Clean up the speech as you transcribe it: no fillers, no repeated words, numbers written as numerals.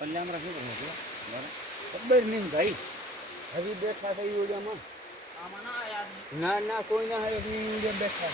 કલ્યાણ શું કરવું છે ખબર નહીં ભાઈ હજી બેઠા થઈ ઓડિયામાં આમાં ના આયા ના ના કોઈ ના હોય એની બેઠા